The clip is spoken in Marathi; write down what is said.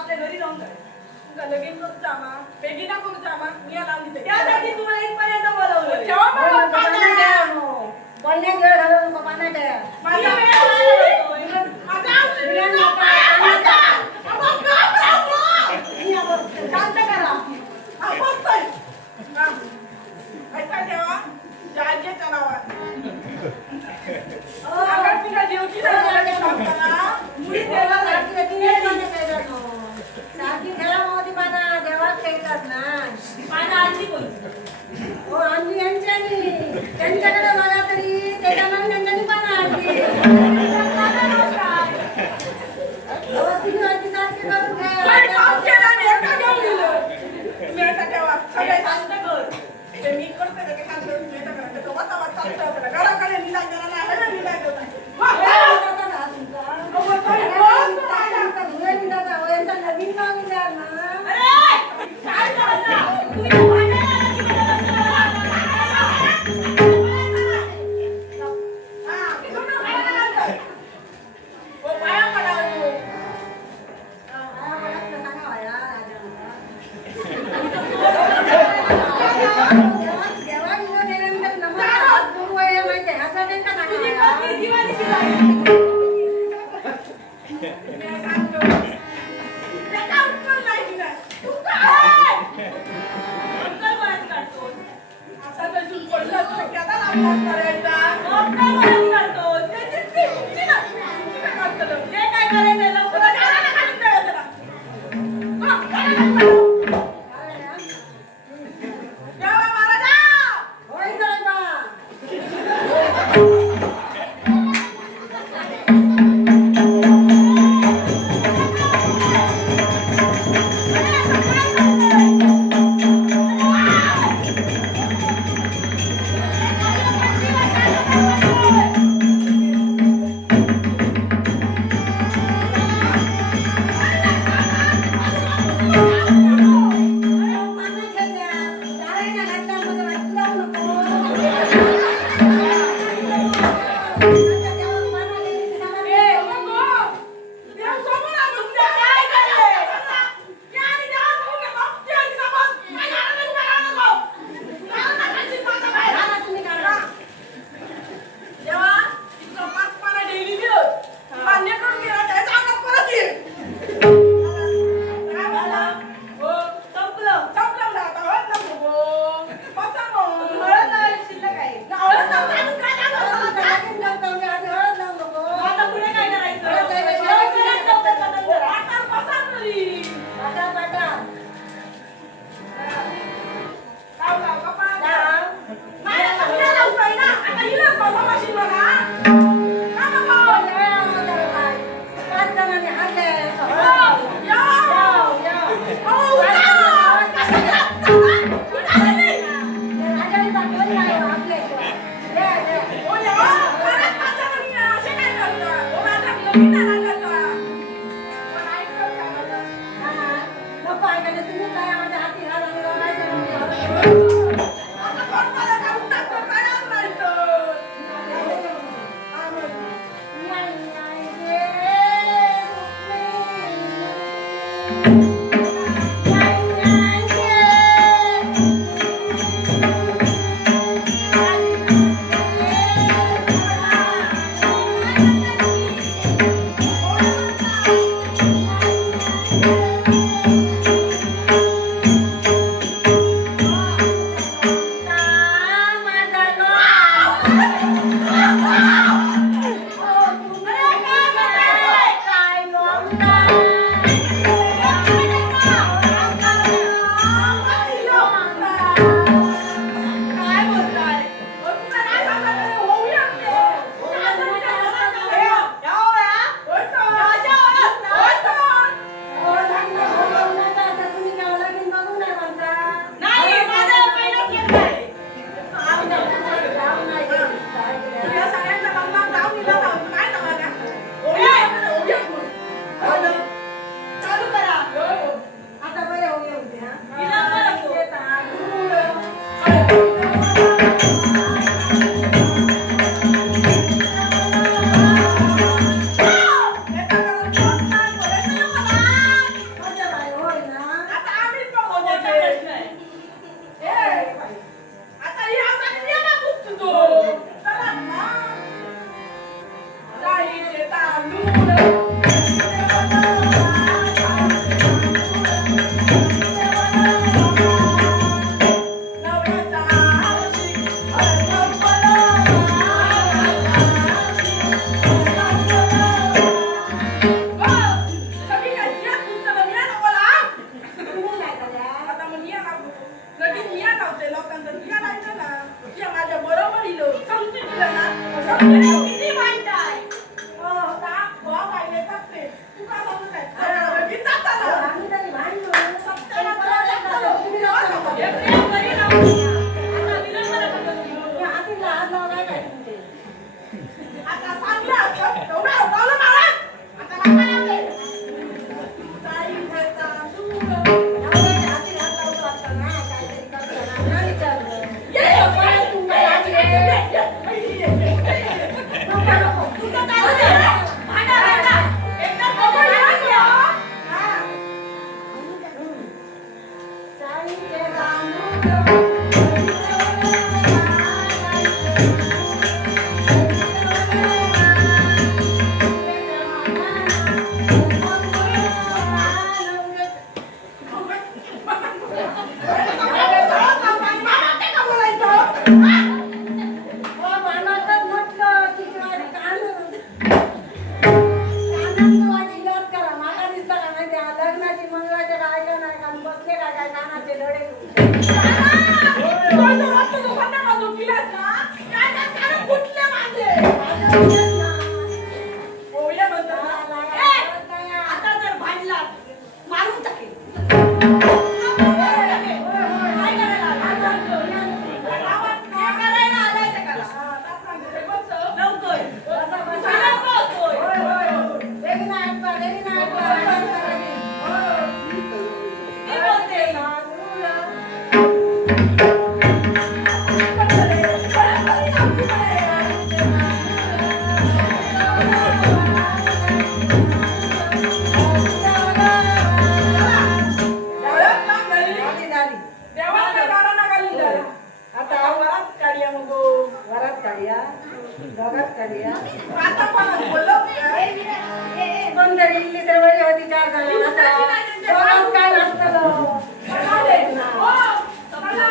आपल्या घरी जाऊन जाय. तुझा लगीन करूचा आम्हा बेगिना करूचा आम्हा मी लावून देते. त्यासाठी तुम्हाला इथपर्यंत बोलावलं. तेव्हा मला पाण्यात बोलण्यात वेळ घालवू नको पाण्यात आहे. माझा वेळ आता शांत करा. बघतोय ऐका देवा जागेच्या नावात अगर तुला देवची मुली देवा सारखी येते नाही जाणं. सारखी खेळामध्ये पाना देवात खेळतात ना. पाना आणली कोण? हो आणली यांच्यानी. त्यांच्याकडे बघा तरी त्याच्यामध्ये त्यांच्यानी पाना आणली. तुम्ही सारखी करून घ्या. मी करते ते शांत घराकडे निला गेला नाही निला गेला नवीन नाव द्या ना. काय करायचं? काय दोघात करूया. आता कोणाला बोललो? कोण तरी इल्ली तर बरी होती चार जणांना. दोघात काय नसतं. हो, चला.